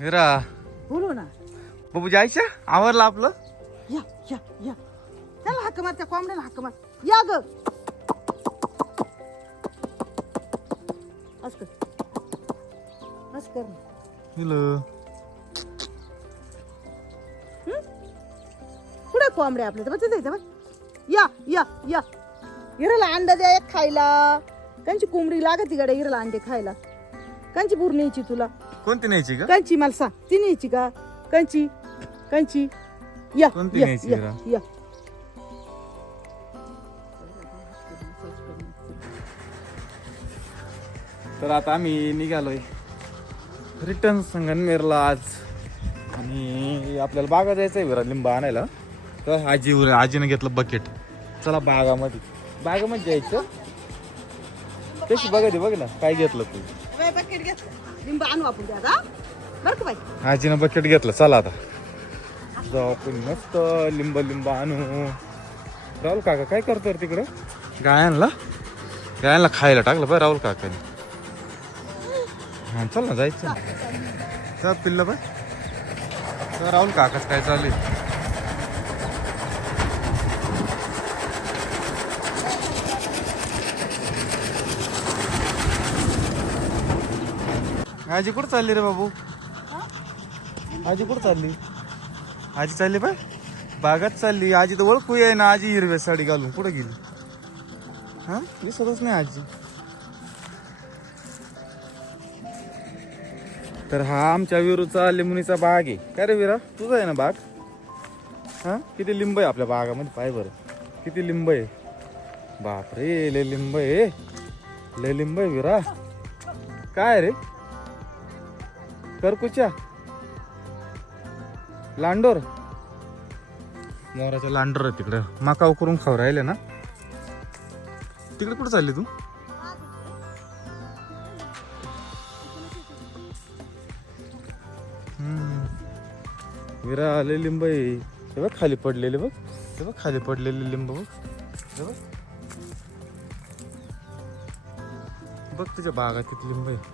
मीरा. बोलू ना. बाबू जायचं? आवरलं आपलं? या या या. त्याला हाक मार त्या कोंबड्याला हाक मार. या ग. अस कर. अस कर हॅलो. कुठे कोंबड्या आपल्या? तर तिथे बघ या या या. हिरला अंडा द्या एक खायला. कंची कोंबडी लागत तिकडे हिरला अंडे खायला. कंची पूर्ण न्यायची तुला. कोणती न्यायची का? कंची मला सांग. ती न्यायची का? कंची कंची. या कोणती या, न्यायची या? या. तर आता आम्ही निघालोय. रिटर्न संगनमेरला आज. आणि आपल्याला बागा जायचं आहे विरा लिंब आणायला. तर आजी आजीने घेतलं बकेट चला बागामध्ये. बागामध्ये जायचं. कशी बघा दे बघ ना काय घेतलं तू. बकेट घेतलं. लिंब आणू आपण द्या आता बरं का बाई? आजीनं बकेट घेतलं चला आता. जाऊ आपण मस्त लिंब लिंब आणू. राहुल काका काय करतो रे तिकडं? गायांना? गायांना खायला टाकलं बाय राहुल काकाने. हा चल ना जायचं. चल पिल्लं बाय राहुल काकाच काय चालू आजी कुठं चालली रे बाबू? आजी कुठं चालली? आजी चालली बाय बागात चालली. आजी तर ओळखू आहे ना आजी हिरव्या साडी घालून. कुठं गेली? हा? दिसतच नाही आजी. तर हा आमच्या विरूचा लिंबणीचा बाग आहे. काय रे विरा? तुझा आहे ना बाग? हा? किती लिंब आहे आपल्या बागामध्ये? पाय बरं. किती लिंब आहे? बापरे लय लिंब आहे. लय लिंब आहे विरा. काय रे? करकुच्या लांडोर. मोराच्या लांडोर आहे तिकडं. माका करून खाऊ राहिले ना. तिकडे कुठं चालली तू? विरा आले लिंब आहे. हे बघ खाली पडलेले बघ. हे बघ खाली पडलेले लिंब बघ. हे बघ. बघ तुझ्या बागातील लिंब आहे.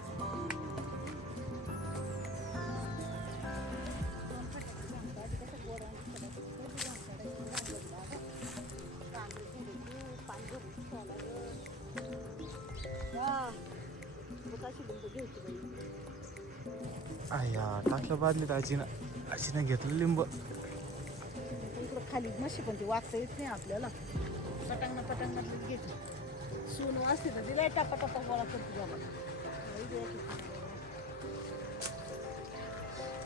टाकलं बादलीत आजीनं आजीनं घेतलं लिंब. इकडं खाली मशी पण ती वाचता येत नाही आपल्याला. पटांगणा पटांगणातलीच घ्यायची सून वाचते तर दिलाय टापा टापा गोळा करतो बाबा.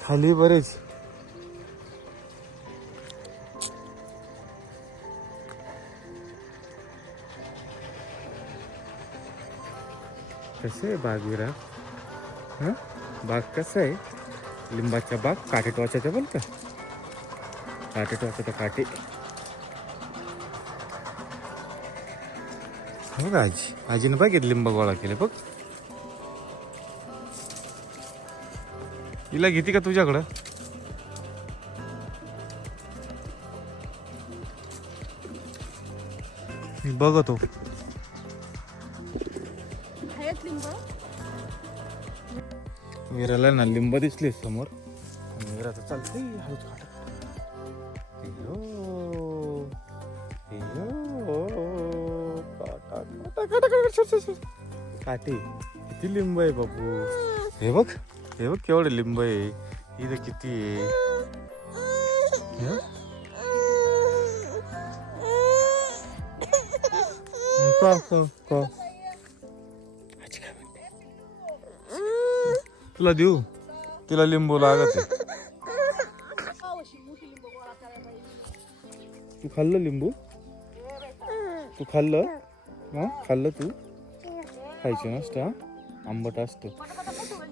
खाली बरेच. कसं आहे बाग विरा हं? बाग कसं आहे? लिंबाच्या बाग काटे टोचाच्या बोल का? काटे टोचाच्या काटे. हो का आजी? आजीनं बघितलं लिंब गोळा केले बघ. हिला घेते का तुझ्याकडं? बघतो. वीराला ना लिंब दिसली समोर वीरा तर चालते हळूच. अय्यो. काटा, किती लिंब आहे बाबू हे बघ हे बघ केवढे लिंब आहे इथं किती आहे? का तुला देऊ? तिला लिंबू लागत. तू खाल्लं लिंबू? तू खाल्लं? हा? खाल्लं तू? खायचं नसतं हा? आंबट असतं.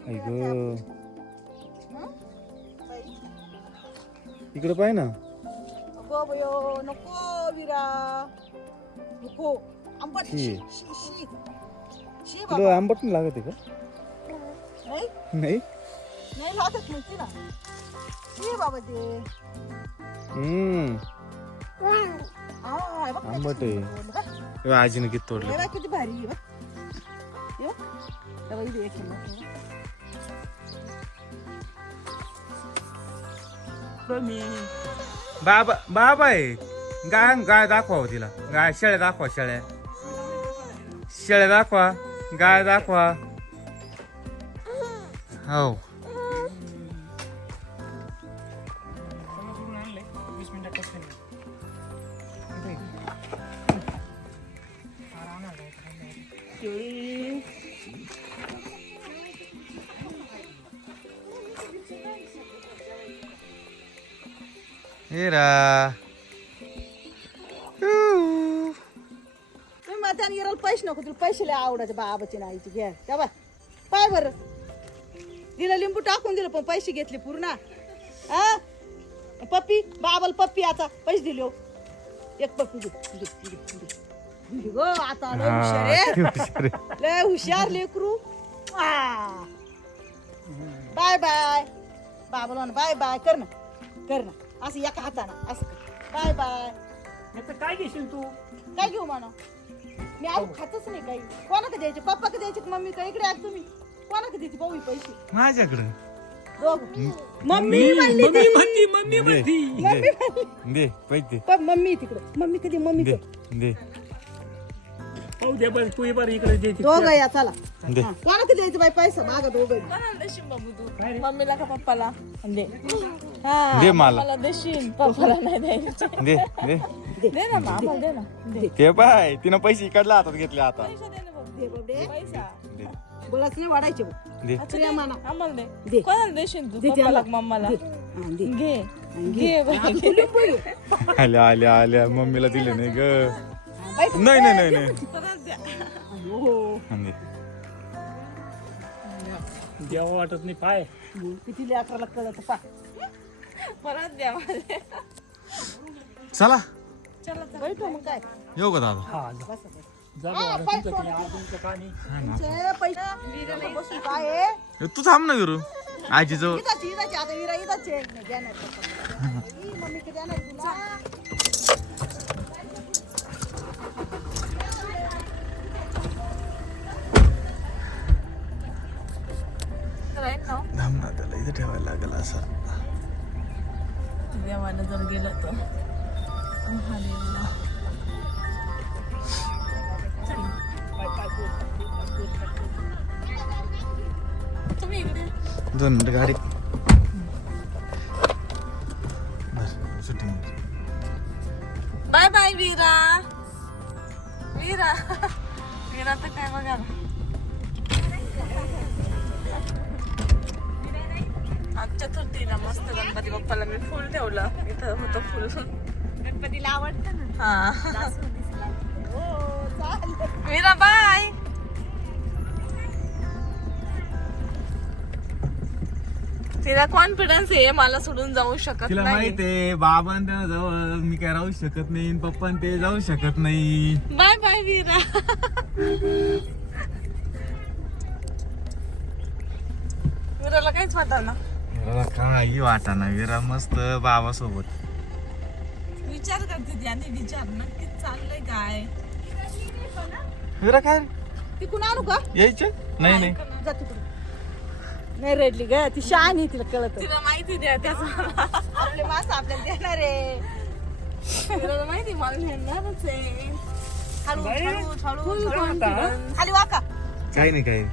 ग. इकडे पाय ना. आंबट लागत आहे का? नाही? नाही. नाही बाबा ते. हम्म. हा, हे बघ, आंबट आहे. हे बघ. हे आजीने किती तोडलं. हे बघ, किती भारी आहे बघ. हे बघ. हे बघ, इथे एक आहे, बघ. कमी बाबा बाबा आहे. गाय गाय दाखवा हो तिला. गाय शेळ्या दाखवा शेळ्या. शेळ्या दाखवा गाय दाखवा. हो. हिरा तुम्ही मग त्याने पैसे नको तुला पैसे लय आवडायचे बाबाची ना आईची. घ्या त्या पाय बरं. दिलं लिंबू टाकून दिलं पण पैसे घेतले पूर्ण. हा पप्पी बाबाला पप्पी आता पैसे दिले हो. एक पप्पी दे दे, दे, दे. दे. गो आता लय हुशार आहे. लय हुशार लेकरू. आ. Bye bye. बाबाला बाय बाय कर ना कर ना. असं एका हातानं असं कर. Bye bye. नाहीतर काय घेशील तू? काय घेऊ म्हणा? मी आई खातच नाही काही. कोणाकडे द्यायचे? पप्पा का द्यायचे मम्मी का इकडे आहे तुम्ही. भाऊ पैसे? माझ्याकडं. दोघ. मम्मी म्हणली मम्मी ती. म्हणती मम्मी म्हणती. मम्मी म्हणली. दे पैसे प- मम्मी तिकडे. मम्मी कधी मम्मी दे दे. पाहू दे बरं तू बरं इकडे दे ती. दोघ या चला. दे. हा, द्यायचं बाई पैसा? माग दोघ. कोणाला देशील बाबू तू? काय रे? मम्मीला का पप्पाला? दे. हा दे मला. मला देशील. पप्पाला नाही द्यायचे. दे दे. दे. ना मग आम्हाला दे ना. दे. ते पाय तिनं पैसे इकडला हातात घेतले आता. पैसा दे ना बाबू दे. पैसा. दे. नाही वाढायचे बघ. दे अच्छा, दे. प्रेमानं. आम्हाला दे. दे कोणाला देशील तू दे पप्पाला त्याला. का मम्माला दे. हा, दे. घे घे बाई. आता तू लिंबू घे. आल्या आल्या आल्या मम्मीला दिले नाही ग नाही नाही नाही नाही परत द्या हो. दे. द्यावं वाटत नाही पाय किती लेकराला कळत पा परत द्या मला चला चला बैठो मग काय येऊ का दादा हा जा बसा, बसा. तू थांब ना गुरु. आजी जवळ थांब ना त्याला इथे ठेवायला लागेल असं. देवाला जर गेलं तर दोन मिनिट गाडी. बाय बाय वीरा. वीरा. वीरा तर काय बघा चतुर्थीला मस्त गणपती बाप्पाला मी फुल ठेवलं. इथं होतं फुल. गणपतीला आवडतं ना? हा. हो चालेल. वीरा बाय. तिला कॉन्फिडन्स आहे मला सोडून जाऊ शकत तिला नाही. माहीत आहे बाबा जवळ मी काय राहू शकत नाही पप्पा ते जाऊ शकत नाही. बाय बाय वीरा. वीराला काहीच वाटत ना. विराला काही वाटा ना विरा मस्त बाबा सोबत विचार करते ती आणि विचार नक्कीच चाललंय काय. विरा काय तिकून आणू का यायचं? नाही नाही. जा तिकडून नाही रडली ग ती शहाणी तिला कळत. तिला माहिती द्या त्याचा आपले मास आपल्याला देणार आहे. तिला माहिती मला आहे. हळू बाई. हळू हळू जा आता. खाली वाका. काही नाही काही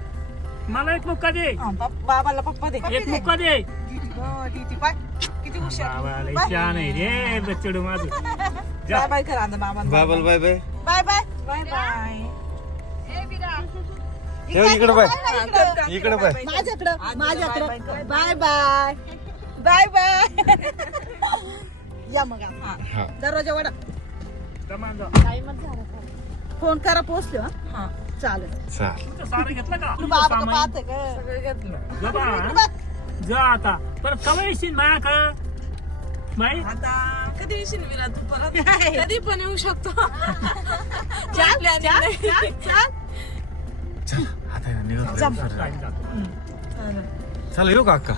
मला एक मुक्का दे. हा, बाप- बाबाला पप्पा दे. एक मुक्का दे. हो, ती- ती पाय. किती हुशार. बाबाला बाय इच्छा नाही रे बच्चडू माझं. बाय बाय करा आता बाबा बाबल bye bye. Bye bye. Bye bye. ठेव इकडे बाय. इकडे बाय. माझ्याकडं माझ्याकडं. Bye bye bye. बाय या मग. हा. दरवाजा वडा. फोन करा पोहोचलो हा? हा. चालेल. चाल सारं घेतलं का? तू तुमचं बाबा सामान? पाहते ग सगळं घेतलं. जा बा. बघ. जा आता. परत कवा येशील माया का? बाई आता कधी येशील विरा तू परत? कधी पण येऊ शकतो. planning नाही. चल. चला येऊ का अक्का